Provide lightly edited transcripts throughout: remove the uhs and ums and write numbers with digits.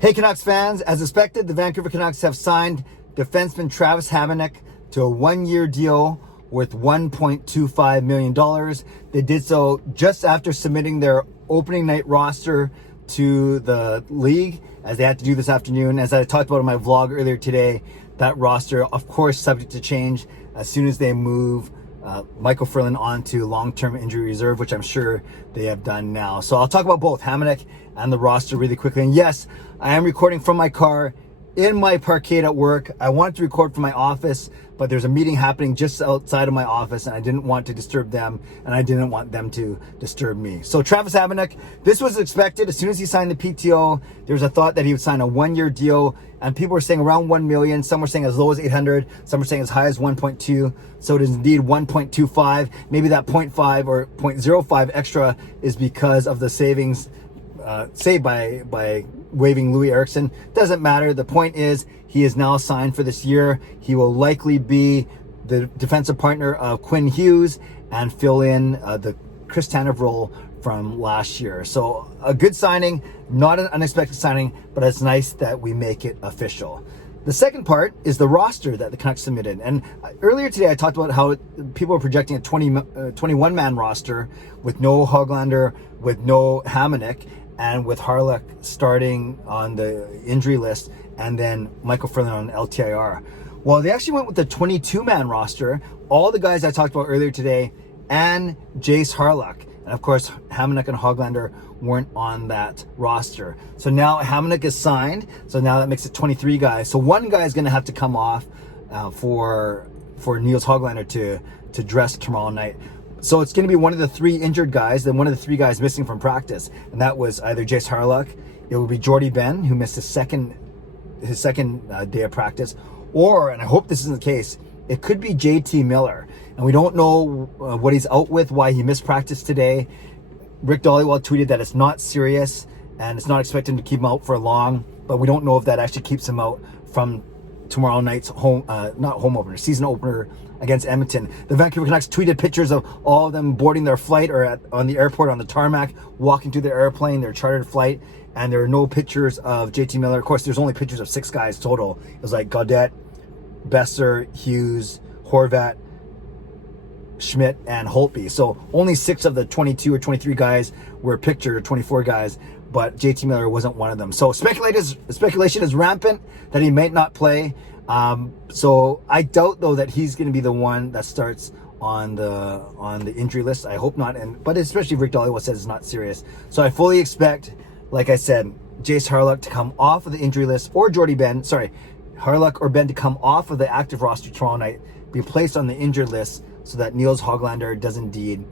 Hey Canucks fans, as expected, the Vancouver Canucks have signed defenseman Travis Hamonic to a one-year deal worth $1.25 million. They did so just after submitting their opening night roster to the league, as they had to do this afternoon. As I talked about in my vlog earlier today, that roster, of course, subject to change as soon as they move Michael Furlan onto long-term injury reserve, which I'm sure they have done now. So I'll talk about both Hamonic and the roster really quickly. And yes, I am recording from my car in my parkade at work. I wanted to record from my office, but there's a meeting happening just outside of my office and I didn't want to disturb them and I didn't want them to disturb me. So Travis Hamonic, this was expected. As soon as he signed the PTO, there was a thought that he would sign a one-year deal, and people were saying around 1 million. Some were saying as low as 800. Some were saying as high as 1.2. So it is indeed 1.25. Maybe that 0.5 or 0.05 extra is because of the savings saved by waiving Louis Eriksson. Doesn't matter. The point is he is now signed for this year. He will likely be the defensive partner of Quinn Hughes and fill in the Chris Tanev role from last year. So a good signing, not an unexpected signing, but it's nice that we make it official. The second part is the roster that the Canucks submitted. And earlier today, I talked about how people are projecting a 21-man roster with no Hoglander, with no Hamonic, and with Haryluk starting on the injury list, and then Michael Furlan on LTIR. Well, they actually went with the 22-man roster, all the guys I talked about earlier today, and Jayce Haryluk. And of course, Hamonic and Hoglander weren't on that roster. So now Hamonic is signed. So now that makes it 23 guys. So one guy is going to have to come off for Nils Hoglander to dress tomorrow night. So it's going to be one of the three injured guys, then one of the three guys missing from practice. And that was either Jayce Haryluk, it would be Jordie Benn, who missed his second day of practice, or, and I hope this isn't the case, it could be JT Miller. And we don't know what he's out with, why he missed practice today. Rick Dhaliwal tweeted that it's not serious and it's not expected to keep him out for long, but we don't know if that actually keeps him out from tomorrow night's season opener against Edmonton. The Vancouver Canucks tweeted pictures of all of them boarding their flight or on the airport on the tarmac, walking to their airplane, their chartered flight, and there are no pictures of JT Miller. Of course, there's only pictures of 6 guys total. It was like Gaudette, Besser, Hughes, Horvat, Schmidt, and Holtby. So only 6 of the 22 or 23 guys were pictured, or 24 guys, but JT Miller wasn't one of them. So speculation is rampant that he might not play. So I doubt though that he's going to be the one that starts on the injury list. I hope not, but especially if Rick Dhaliwal says it's not serious. So I fully expect, like I said, Jayce Haryluk to come off of the injury list, or Haryluk or Benn to come off of the active roster tomorrow night, be placed on the injured list, so that Nils Hoglander does indeed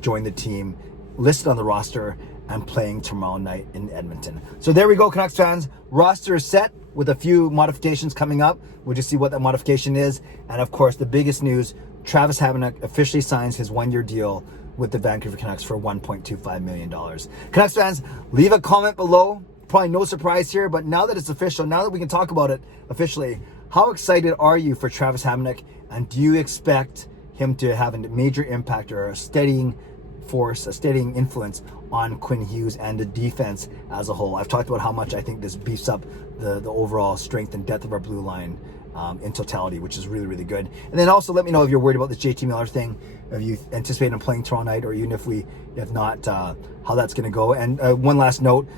join the team listed on the roster and playing tomorrow night in Edmonton. So there we go, Canucks fans. Roster is set with a few modifications coming up. We'll just see what that modification is. And of course, the biggest news, Travis Hamonic officially signs his one-year deal with the Vancouver Canucks for $1.25 million. Canucks fans, leave a comment below. Probably no surprise here, but now that it's official, now that we can talk about it officially, how excited are you for Travis Hamonic? And do you expect him to have a major impact or a steadying force, a steadying influence on Quinn Hughes and the defense as a whole? I've talked about how much I think this beefs up the overall strength and depth of our blue line in totality, which is really, really good. And then also let me know if you're worried about this JT Miller thing, if you anticipate him playing tomorrow night, or even if not, how that's going to go. And one last note,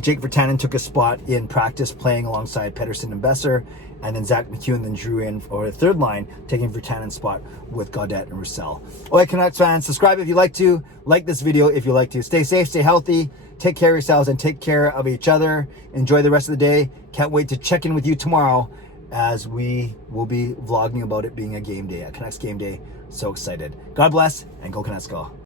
Jake Virtanen took a spot in practice playing alongside Pettersson and Besser, and then Zach McEwen then drew in for the third line, taking Virtanen's spot with Gaudette and Roussel. All right, Canucks fans, subscribe if you like to, like this video if you like to. Stay safe, stay healthy, take care of yourselves, and take care of each other. Enjoy the rest of the day. Can't wait to check in with you tomorrow, as we will be vlogging about it being a game day, a Canucks game day. So excited. God bless, and go Canucks go.